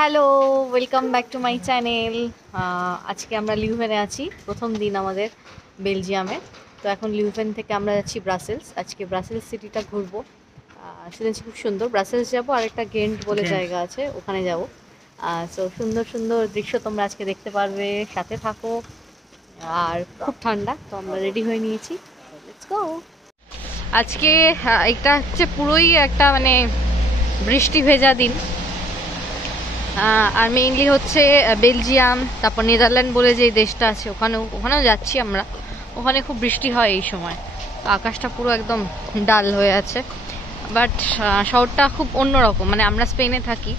Hello, welcome back to my channel. আজকে আমরা লিউভেনে আছি, প্রথম দিন আমাদের বেলজিয়ামে। তো এখন লিউভেন থেকে আমরা যাচ্ছি ব্রাসেলস। আজকে ব্রাসেলস সিটিটা ঘুরবো। শুনেছি খুব সুন্দর। ব্রাসেলস যাবো, আর একটা গেন্ট বলে জায়গা আছে, ওখানে যাবো। সো সুন্দর সুন্দর দৃশ্য তোমরা আজকে দেখতে পারবে, সাথে থাকো। আর খুব ঠান্ডা, তো আমরা রেডি হয়ে নিয়েছি। Let's go. আজকে এটা হচ্ছে পুরোই একটা মানে বৃষ্টি ভেজা দিন। আর মেইনলি হচ্ছে বেলজিয়াম, তারপর নেদারল্যান্ড বলে যে দেশটা আছে, ওখানেও যাচ্ছি আমরা। ওখানে খুব বৃষ্টি হয় এই সময়, আকাশটা পুরো একদম ডাল হয়ে আছে। বাট শহরটা খুব অন্যরকম, মানে আমরা স্পেনে থাকি,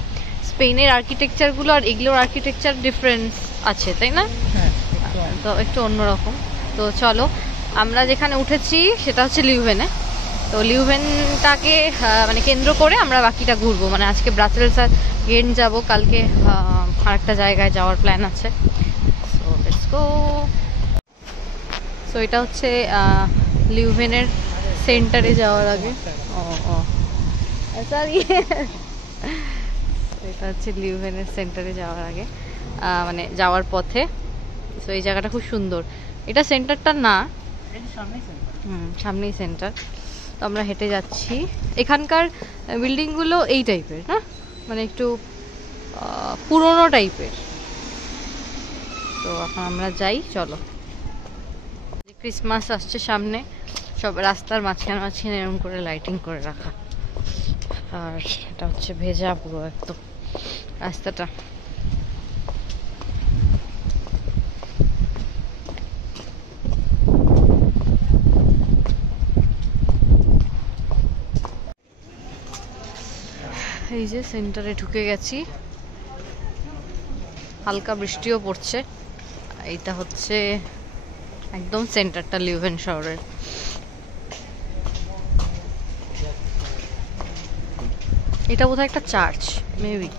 স্পেনের আর্কিটেকচারগুলো আর এগুলোর আর্কিটেকচার ডিফারেন্স আছে, তাই না? তো একটু অন্যরকম। তো চলো, আমরা যেখানে উঠেছি সেটা হচ্ছে লিউভেনে। তো লিউভেনটাকে মানে কেন্দ্র করে আমরা বাকিটা ঘুরবো। মানে আজকে ব্রাসেলস আর গেন্ট যাবো, কালকে আরেকটা জায়গায় যাওয়ার প্ল্যান আছে। So let's go. সো এটা হচ্ছে লিউভেনের সেন্টারে যাওয়ার আগে। সরি, এটা হচ্ছে লিউভেনের সেন্টারে যাওয়ার আগে, মানে যাওয়ার পথে। সো এই জায়গাটা খুব সুন্দর। এটা সেন্টারটা না, সামনেই সেন্টার। তো আমরা হেঁটে যাচ্ছি। এখানকার বিল্ডিংগুলো এই টাইপের না, মানে একটু পুরোনো টাইপের। তো এখন আমরা যাই, চলো। ক্রিসমাস আসছে সামনে, সব রাস্তার মাঝখানে মাঝখানে এরকম করে লাইটিং করে রাখা। আর এটা হচ্ছে ভেজা পুরো একদম রাস্তাটা। এই যে সেন্টারে ঢুকে গেছি, হালকা বৃষ্টিও পড়ছে। এইটা হচ্ছে একদম সেন্টারটা লিউভেন শহরের। এটা বোধহয় একটা church, maybe,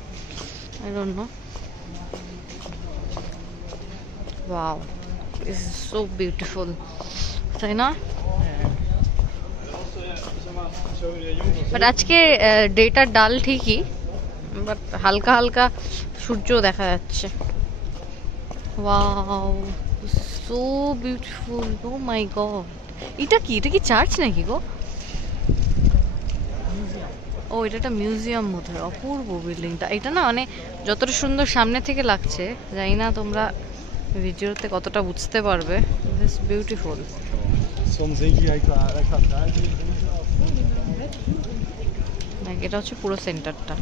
I don't know. Wow, this is so beautiful, তাই না? বাট আজকে ডেটা ডাল ঠিকই, বাট হালকা হালকা সূর্য দেখা যাচ্ছে। ওয়াও, সো বিউটিফুল, ও মাই গড। এটা কি চার্চ নাকি গো? ও, এটা একটা মিউজিয়াম বোধহয়। অপূর্ব বিল্ডিংটা। এটা না মানে যতটা সুন্দর সামনে থেকে লাগছে, জানি না তোমরা ভিডিওতে কতটা বুঝতে পারবে। This beautiful. এটা হচ্ছে পুরো সেন্টারটা।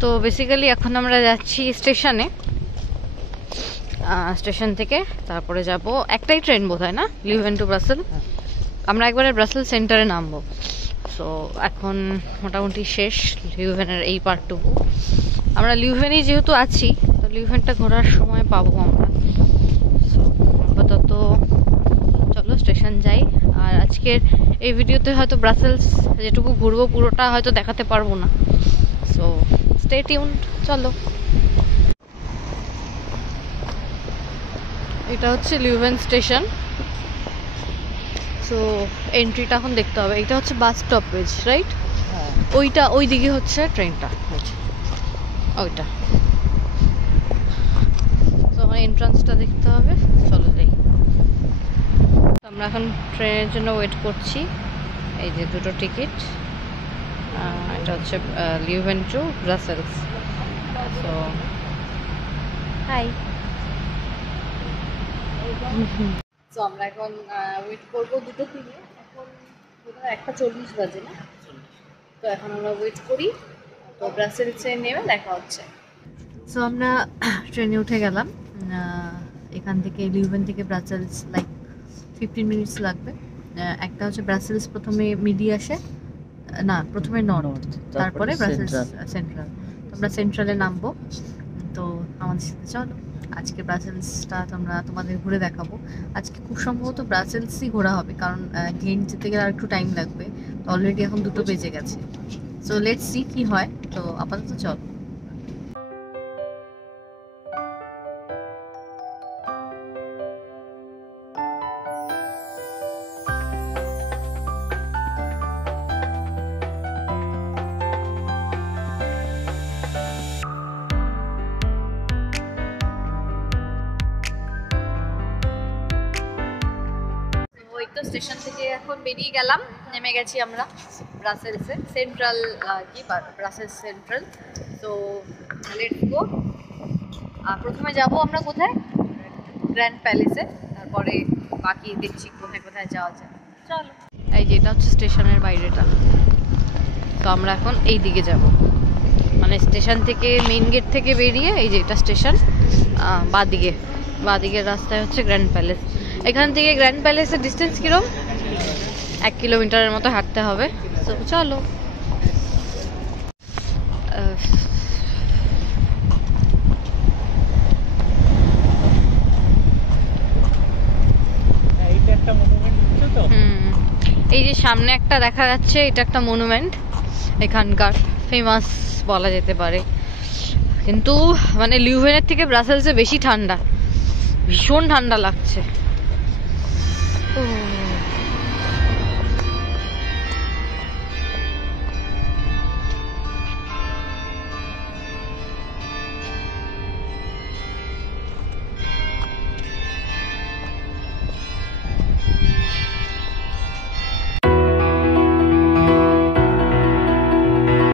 তো বেসিক্যালি এখন আমরা যাচ্ছি স্টেশনে। স্টেশন থেকে তারপরে যাব, একটাই ট্রেন বোধহয় না, লিউভেন টু ব্রাসেল। আমরা একবারে ব্রাসেল সেন্টারে নামবো। সো এখন মোটামুটি শেষ লিউভেনের এই পার্টটুকু। আমরা লিউভেনেই যেহেতু আছি, তো লিউভেনটা ঘোরার সময় পাবো আমরা। সো আপাতত চলো স্টেশন যাই। আর আজকের এই ভিডিওতে হয়তো ব্রাসেলস যেটুকু ঘুরবো পুরোটা হয়তো দেখাতে পারবো না। সো স্টে টিউনড, চলো। এটা হচ্ছে লিউভেন স্টেশন। সো এন্ট্রিটা এখন দেখতে হবে। এটা হচ্ছে বাস স্টপেজ, রাইট? ওইটা ওই দিকে হচ্ছে ট্রেনটা, ওইটা। তো আমার এন্ট্রান্সটা দেখতে হবে, চলো যাই। আমরা এখন ট্রেনের জন্য ওয়েট করছি। এই যে দুটো টিকিট, এটা হচ্ছে Leuven to Brussels. So hi. তো আমরা এখন ওয়েট করবো দুটো দিনে। এখন বোধহয় 1:40 বাজে না? তো এখন আমরা ওয়েট করি। তো ব্রাসেলসে নেমে দেখা হচ্ছে। সো আমরা ট্রেনে উঠে গেলাম। এখান থেকে লিউভেন থেকে ব্রাসেলস লাইক 15 মিনিটস লাগবে। একটা হচ্ছে ব্রাসেলস প্রথমে মিডি আসে, না প্রথমে নর্থ, তারপরে ব্রাসেলস সেন্ট্রাল। তো আমরা সেন্ট্রালে নামবো। তো আমাদের সাথে চলো, আজকে ব্রাসেলসটা তোমাদের ঘুরে দেখাবো। আজকে খুব সম্ভবত ব্রাসেলসই ঘোরা হবে, কারণ গেন্ট যেতে গেলে আর একটু টাইম লাগবে। তো অলরেডি এখন 2টো বেজে গেছে। সো লেটস সি কি হয়। তো আপাতত চলো। এই তো স্টেশন থেকে এখন বেরিয়ে গেলাম, নেমে গেছি আমরা ব্রাসেলসে, সেন্ট্রাল কি ব্রাসেলস সেন্ট্রাল। তো লেটস গো। প্রথমে যাব আমরা কোথায়, গ্র্যান্ড প্যালেসে, তারপরে বাকি দেখছি কোথায় কোথায় যাওয়া যায়। চলো, এই যে এটা হচ্ছে স্টেশনের বাইরেটা। তো আমরা এখন এই দিকে যাব, মানে স্টেশন থেকে মেইন গেট থেকে বেরিয়ে এই যে এটা স্টেশন, বাঁদিকের রাস্তায় হচ্ছে গ্র্যান্ড প্যালেস। এখান থেকে গ্র্যান্ড প্যালেসের ডিস্টেন্স কিরকম, 1 কিলোমিটারের মতো হাঁটতে হবে। তো চলো। এই যে সামনে একটা দেখা যাচ্ছে, এটা একটা মনুমেন্ট, এখানকার ফেমাস বলা যেতে পারে। কিন্তু মানে লিউভেনের থেকে ব্রাসেলসে বেশি ঠান্ডা, ভীষণ ঠান্ডা লাগছে।